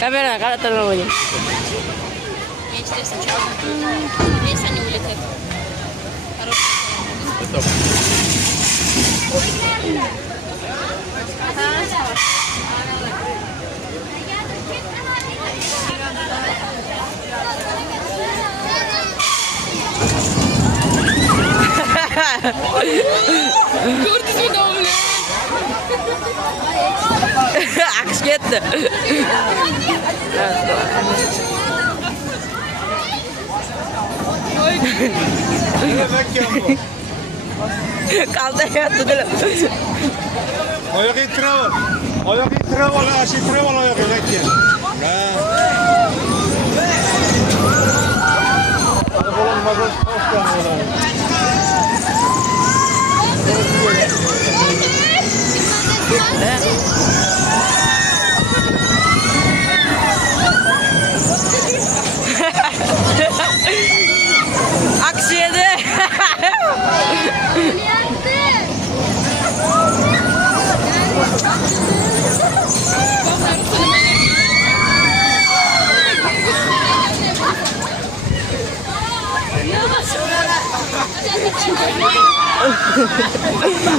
Kamera qaratan o'yin. Eshitasiz, neyse ne uletet. Gördünüz mü davulu? Aks ketdi. Qaldayapti dilim. Oyoq ittirib ol. Oyoq ittirib ol, ashi ittirib ol oyoq ekan. Ha. Bo'lmasa to'xtam bo'ladi. Aksiyede.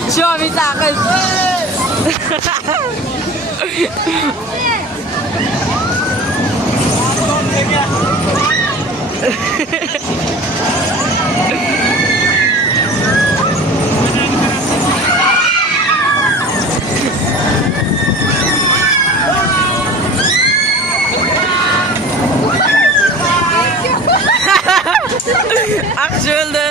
Suami takut. Aks öldü.